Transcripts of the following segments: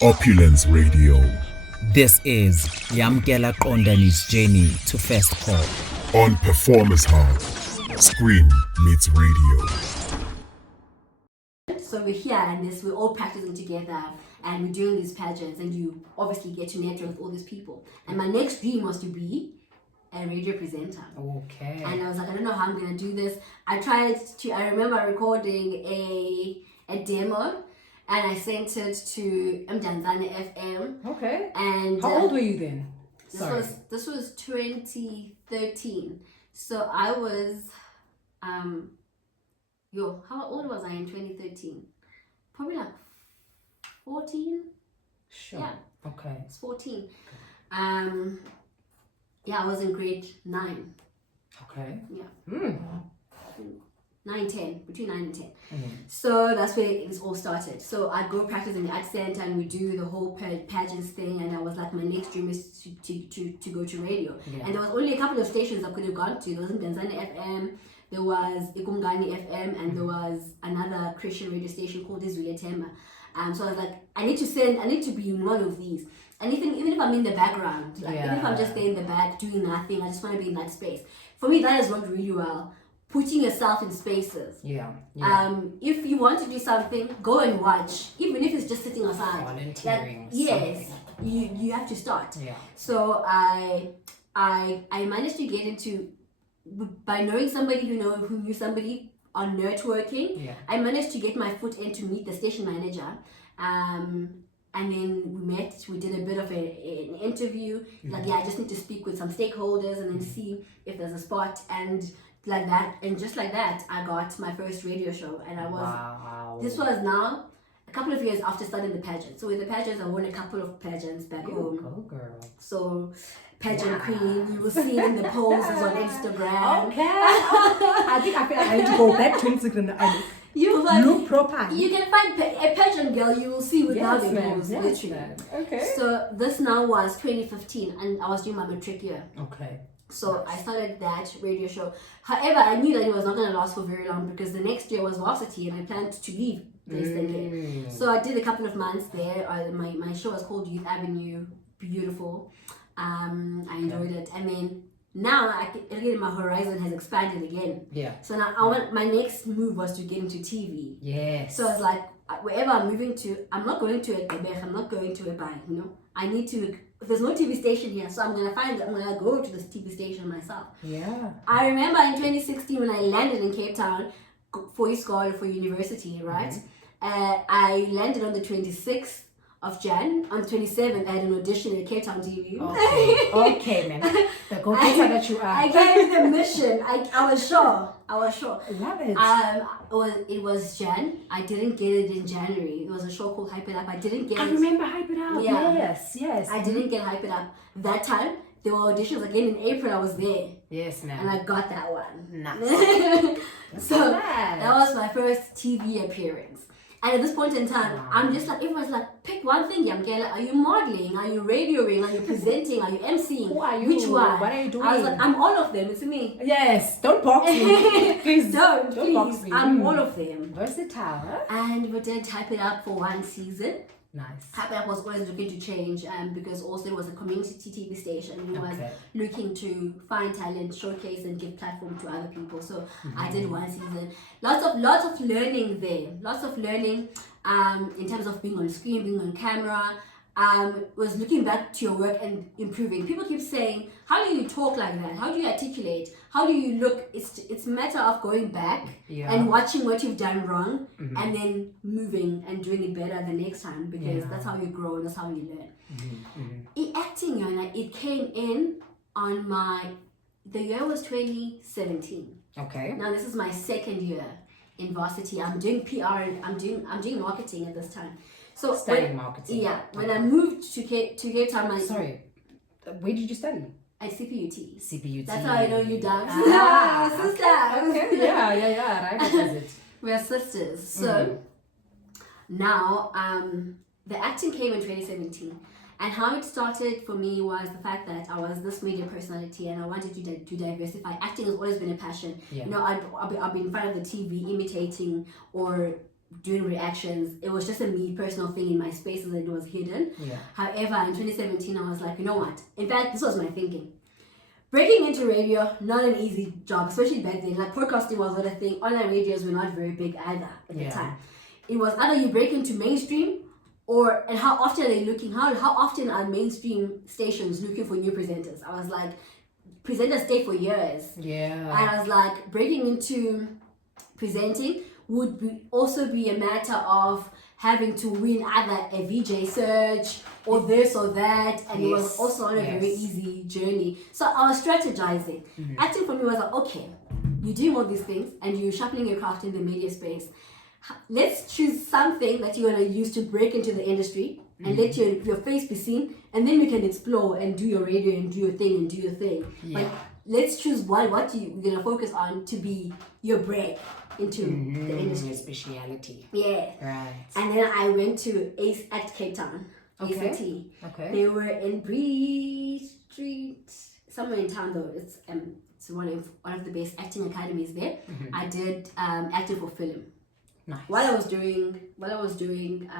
Opulence Radio. This is Yamkela Qondani's journey to first call. On Performance Hub. Scream meets radio. So we're here and we're all practicing together and we're doing these pageants and you obviously get to network with all these people. And my next dream was to be a radio presenter. Okay. And I was like, I don't know how I'm going to do this. I remember recording a demo and I sent it to Qondani FM. Okay. And how old were you then? This was 2013. So I was, how old was I in 2013? Probably like 14. Sure. Yeah. Okay. It's 14. I was in grade 9. Okay. Yeah. 9, 10, between 9 and 10. Mm-hmm. So that's where it all started. So I'd go practice in the art center and we do the whole pageants thing. And I was like, my next dream is to go to radio. Yeah. And there was only a couple of stations I could have gone to. There was Qondani FM, there was Qondani FM, and there was another Christian radio station called Temba. So I was like, I need to be in one of these. And even if I'm in the background, even if I'm just there in the back doing nothing, I just want to be in that space. For me, that has worked really well. Putting yourself in spaces. Yeah. If you want to do something, go and watch. Even if it's just sitting outside. Volunteering. Yes. You have to start. Yeah. So I managed to get into, by knowing somebody who knew somebody on networking. Yeah. I managed to get my foot in to meet the station manager. And then we met, we did a bit of an interview. Mm-hmm. Like, I just need to speak with some stakeholders and then see if there's a spot. And like that, and just like that, I got my first radio show. And this was now a couple of years after starting the pageant. So with the pageants, I won a couple of pageants back home. Go girl. So pageant queen, you will see in the poses on Instagram. Okay. I think I feel like I need to go back to Instagram. Look proper. You can find a pageant girl you will see without it. Literally. Okay. So this now was 2015 and I was doing my matric year. Okay. So I started that radio show. However, I knew that it was not going to last for very long because the next year was varsity and I planned to leave instantly. So I did a couple of months there. My show was called Youth Avenue. Beautiful. I enjoyed it. And then now again my horizon has expanded again. Yeah. So now my next move was to get into TV. Yes. So I was like, wherever I'm moving to, I'm not going to a Quebec, I'm not going to a Bai, I need to. There's no TV station here, so I'm gonna go to this TV station myself. Yeah. I remember in 2016 when I landed in Cape Town for school for university, right? Mm-hmm. I landed on the 26th of Jan. On the 27th, I had an audition at Cape Town TV. Okay, man. The go-getter that you are. I gave the mission. I was sure. Love it. It was Jan. I didn't get it in January. It was a show called Hype It Up. I didn't get it. I remember Hype It Up. Yeah. Yes. I didn't get Hype It Up. That time, there were auditions again in April. I was there. Yes, ma'am. And I got that one. Nice. So that was my first TV appearance. And at this point in time, I'm just like, everyone's like, pick one thing, Yamkela. Are you modeling? Are you radioing? Are you presenting? Are you emceeing? Who are you? Which one? What are you doing? I was like, I'm all of them. It's me. Yes. Don't box me. Please. Don't box me. I'm all of them. Versatile, huh? And we did Hype It Up for one season. Nice. Hype It Up was always looking to change because also it was a community TV station. It was looking to find talent, showcase and give platform to other people. So I did one season. Lots of learning there. Lots of learning in terms of being on screen, being on camera. Was looking back to your work and improving. People keep saying, how do you talk like that? How do you articulate? How do you look? It's a matter of going back and watching what you've done wrong and then moving and doing it better the next time because that's how you grow and that's how you learn. Acting, it came in on the year was 2017. Okay. Now this is my second year in varsity. I'm doing PR and I'm doing marketing at this time. So studying marketing. Yeah. When I moved to Cape Town, sorry, where did you study? At CPUT. CPUT. That's how I know you dance. Sisters. Okay. Yeah. Right. What is it? We're sisters. So now, the acting came in 2017. And how it started for me was the fact that I was this media personality and I wanted to diversify. Acting has always been a passion. Yeah. I'll be in front of the TV imitating or doing reactions. It was just a me personal thing in my spaces and it was hidden. Yeah. However, in 2017, I was like, you know what? In fact, this was my thinking. Breaking into radio, not an easy job, especially back then. Like podcasting was not a thing. Online radios were not very big either at the time. It was either you break into mainstream and how often are they looking, how often are mainstream stations looking for new presenters? I was like, presenters stay for years. Yeah. And I was like, breaking into presenting would also be a matter of having to win either a VJ search or this or that, and it was also not a very easy journey. So I was strategizing. Acting for me was like, okay, you're doing all these things and you're sharpening your craft in the media space. Let's choose something that you're going to use to break into the industry and let your face be seen, and then we can explore and do your radio and do your thing and do your thing. Yeah. But let's choose what you're going to focus on to be your break into the industry. Your speciality. Yeah. Right. And then I went to Ace at Cape Town. Okay. ACT. Okay. They were in Bree Street, somewhere in town though. It's one of the best acting academies there. I did acting for film. Nice. While I was doing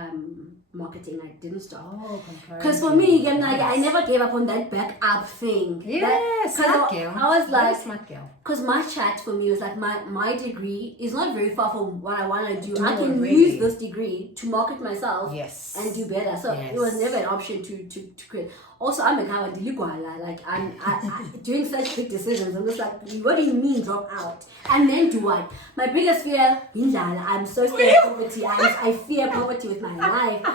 marketing, I didn't stop. Oh, because for me, I never gave up on that backup thing. Smart girl. I was like, smart girl. because my chat for me was like my degree is not very far from what I want to do. I can already. use this degree to market myself and do better. So Yes. it was never an option to create. Also, I'm a coward. Like I'm doing such big decisions. I'm just like, what do you mean drop out? And then do what? My biggest fear, I'm so scared of poverty. I fear poverty with my life.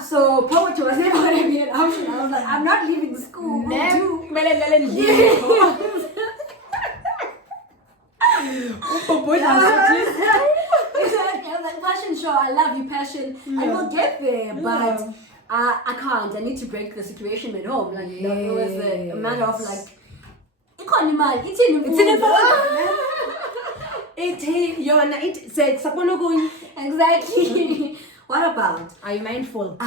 So poverty was never going to be an option. I was like, I'm not leaving school. I was like, passion show, I love you, passion. I will get there, but I can't. I need to break the situation at home. Like it was a matter of like, exactly. What about? Are you mindful?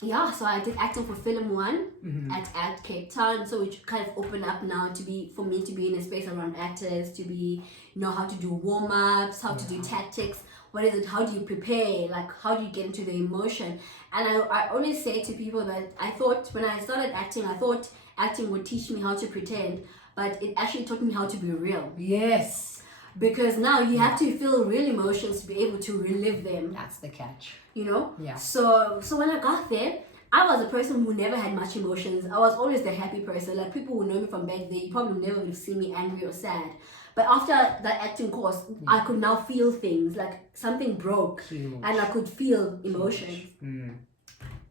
Yeah, so I did acting for film 1 at Cape Town, so which kind of opened up now for me to be in a space around actors, to be know how to do warm-ups, how to do tactics, what is it, how do you prepare, like how do you get into the emotion. And I always say to people that I thought when I started acting, I thought acting would teach me how to pretend, but it actually taught me how to be real. Yes. Because now you have to feel real emotions to be able to relive them. That's the catch. You know? Yeah. So when I got there, I was a person who never had much emotions. I was always the happy person. Like people who know me from back then, you probably never would have seen me angry or sad. But after that acting course, I could now feel things. Like something broke and I could feel emotions.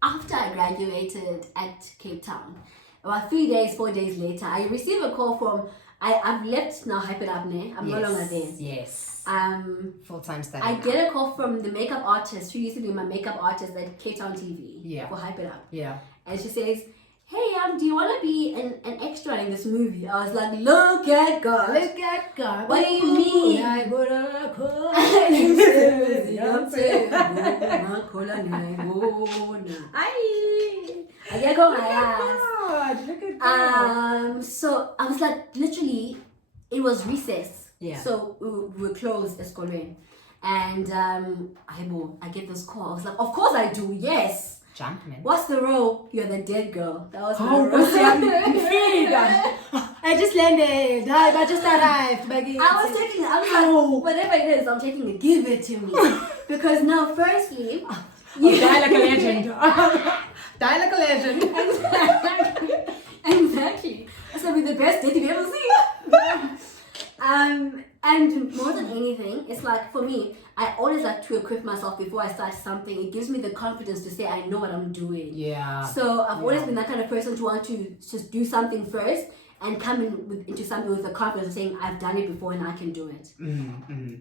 After I graduated at Cape Town, about 4 days later, I received a call from I've left now Hype It Up now. I'm no longer there. Yes. Full-time study. I get a call from the makeup artist who used to be my makeup artist at Cape Town TV for Hype It Up. Yeah. And she says, hey, do you want to be an extra in this movie? I was like, look at God. Look at God. What do you mean? I get on my ass. Look at God. So I was like, literally, it was recess. Yeah. So we were closed as Kolwen. And I get this call. I was like, of course I do, yes. Jump, man. What's the role? You're the dead girl. That was my role. I just landed. I just arrived. I was like, whatever it is, I'm taking it. Give it to me. Because now, firstly, die like a legend. Die like a legend. Exactly. That's gonna be the best date you've ever seen. And more than anything, it's like for me, I always like to equip myself before I start something. It gives me the confidence to say I know what I'm doing. Yeah. So I've always been that kind of person to want to just do something first and come into something with the confidence of saying I've done it before and I can do it.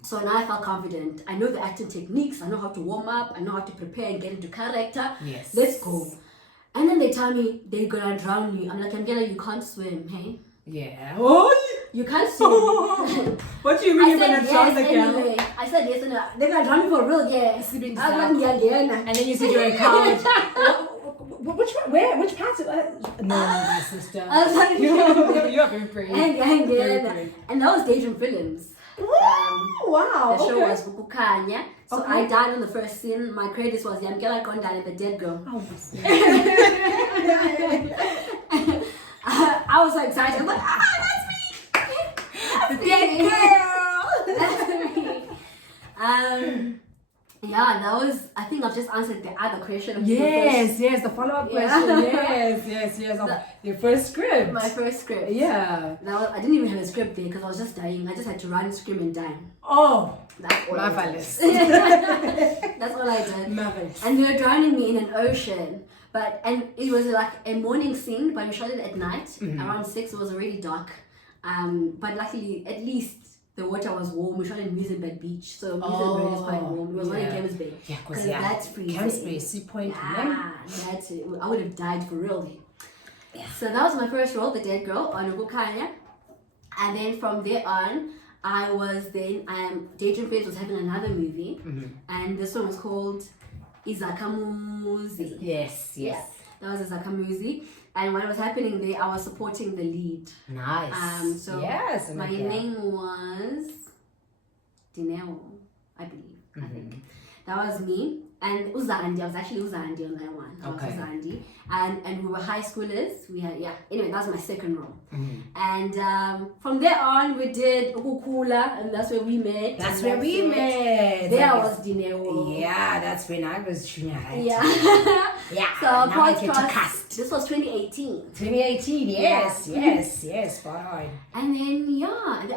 So now I felt confident. I know the acting techniques. I know how to warm up. I know how to prepare and get into character. Yes. Let's go. And then they tell me they're gonna drown you. I'm like, Yamkela, you can't swim, hey? Yeah. You can't swim. What do you mean you're I gonna said drown yes the girl? anyway. I said yes anyway. They're gonna drown me for real, yes. And then you said you're a coward. Which parts of no, my sister. I was like, you are very brave. And that was Daydream Films. Wow. The show Okay. was Kukukhanya. So Okay. I died on the first scene. My credits was Yamkela Qondani, the dead girl. Oh, I was so excited. I'm like, that's me! The dead girl! That's me. Yeah, that was, I think I've just answered the other question. Of yes, the follow-up question. Yes. Of your first script. My first script. Yeah. That was, I didn't even have a script there because I was just dying. I just had to run, scream, and die. Oh, That's all marvelous. I did. That's all I did. Marvelous. And they were drowning me in an ocean. And it was like a morning scene, but we shot it at night. Around 6, it was already dark. But luckily, at least the water was warm. We shot in Muizenberg Beach, so Muizenberg is quite warm. It was not in Camps Bay. Yeah, because that's freezing. Camps Bay, Sea Point. Yeah, that's it. I would have died for real there. Yeah. So that was my first role, the dead girl on Kukukhanya. And then from there on, Daydream Phase was having another movie, and this one was called Izakamuzi. Yes. Yeah, that was Izakamuzi. And what was happening there, I was supporting the lead. Nice. So yes, my name was Dineo, I believe. I think that was me. And Uzandi, I was actually Uzandi on that one. I was Uzandi. And we were high schoolers. Anyway, that was my second role. And from there on, we did Ukukula, and that's where we met. That's where we met. There was Dineo. Yeah, that's when I was junior high. Yeah. Yeah. So now I get to cast. This was 2018. 2018, yes, spot on. And then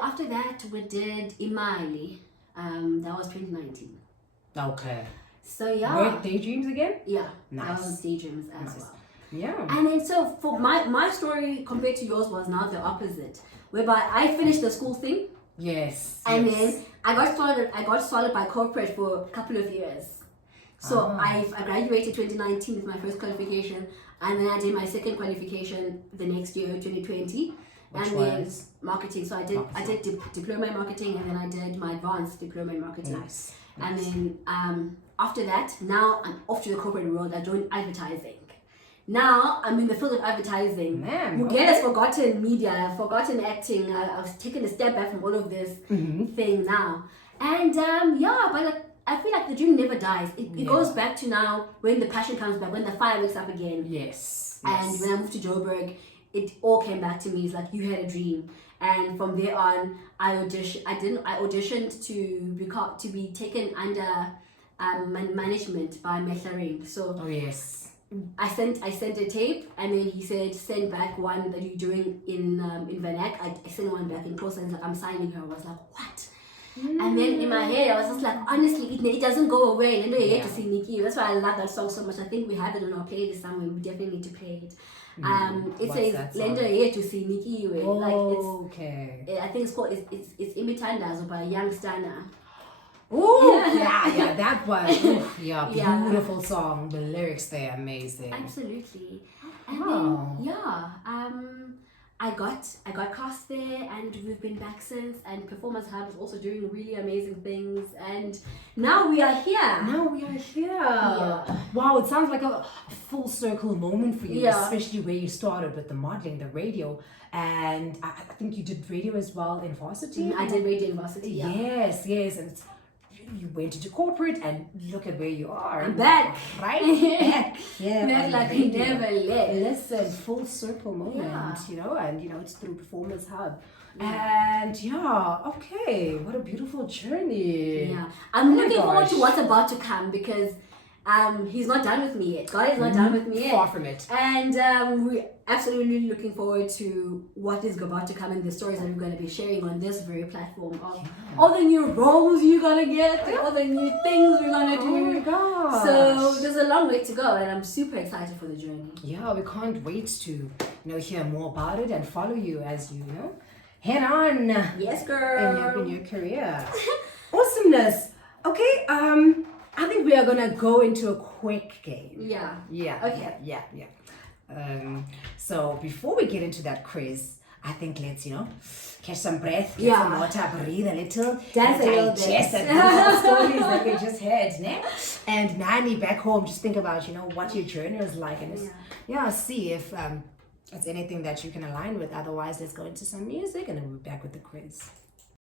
after that we did Imali. That was 2019. Okay. So Work Daydreams again? Yeah. Nice. That was Daydreams as well. Yeah. And then so for my story compared to yours was now the opposite. Whereby I finished the school thing. Yes. And then I got swallowed by corporate for a couple of years. So I graduated 2019 with my first qualification, and then I did my second qualification the next year, 2020. Which then was? marketing. So I did diploma in marketing, and then I did my advanced diploma in marketing. Nice. And then after that, now I'm off to the corporate world. I joined advertising. Now I'm in the field of advertising. Man, Mugela's forgotten media, forgotten acting. I've taken a step back from all of this thing now. And but I feel like the dream never dies. It goes back to now when the passion comes back, when the fire wakes up again. Yes. And when I moved to Joburg, it all came back to me. It's like you had a dream. And from there on, I auditioned to be taken under management by Mehlarine. So I sent a tape, and then he said send back one that you're doing in Van Eyck. I sent one back in close, and like, I'm signing her. I was like, what? And then in my head, I was just like, honestly, it doesn't go away. And then to see Nikki. That's why I love that song so much. I think we have it on our playlist somewhere. We definitely need to play it. It says Lendo here to see Nikki. I think it's called it's Imitandazo by Young Stana. Oh yeah, that one. Beautiful song. The lyrics there, amazing. Absolutely. And then I got cast there, and we've been back since. And Performance Hub is also doing really amazing things, and now we are here. Wow, it sounds like a full circle moment for you, Yeah. especially where you started with the modeling, the radio, and I think you did radio as well in varsity. I did radio in varsity. Yes, and you went into corporate, and look at where you are. I'm back. Right back. Yeah. Not like we never left. Listen, full circle moment, and it's through Performance Hub. And okay, what a beautiful journey. Yeah. I'm looking forward to what's about to come, because he's not done with me yet. God is not done with me yet. Far from it. And we're absolutely looking forward to what is about to come in the stories that we're going to be sharing on this very platform. All the new roles you're going to get, all the new things we're going to do. Oh my God. So there's a long way to go, and I'm super excited for the journey. Yeah, we can't wait to hear more about it and follow you as you head on. Yes, girl. In your career. Awesomeness. Okay, I think we are gonna go into a quick game. Yeah. Okay. So before we get into that quiz, I think let's catch some breath, get some water, breathe a little, dance a little bit. Digest the stories that we just heard, né? And Nani back home, just think about what your journey was like, and see if it's anything that you can align with. Otherwise, let's go into some music, and then we'll be back with the quiz.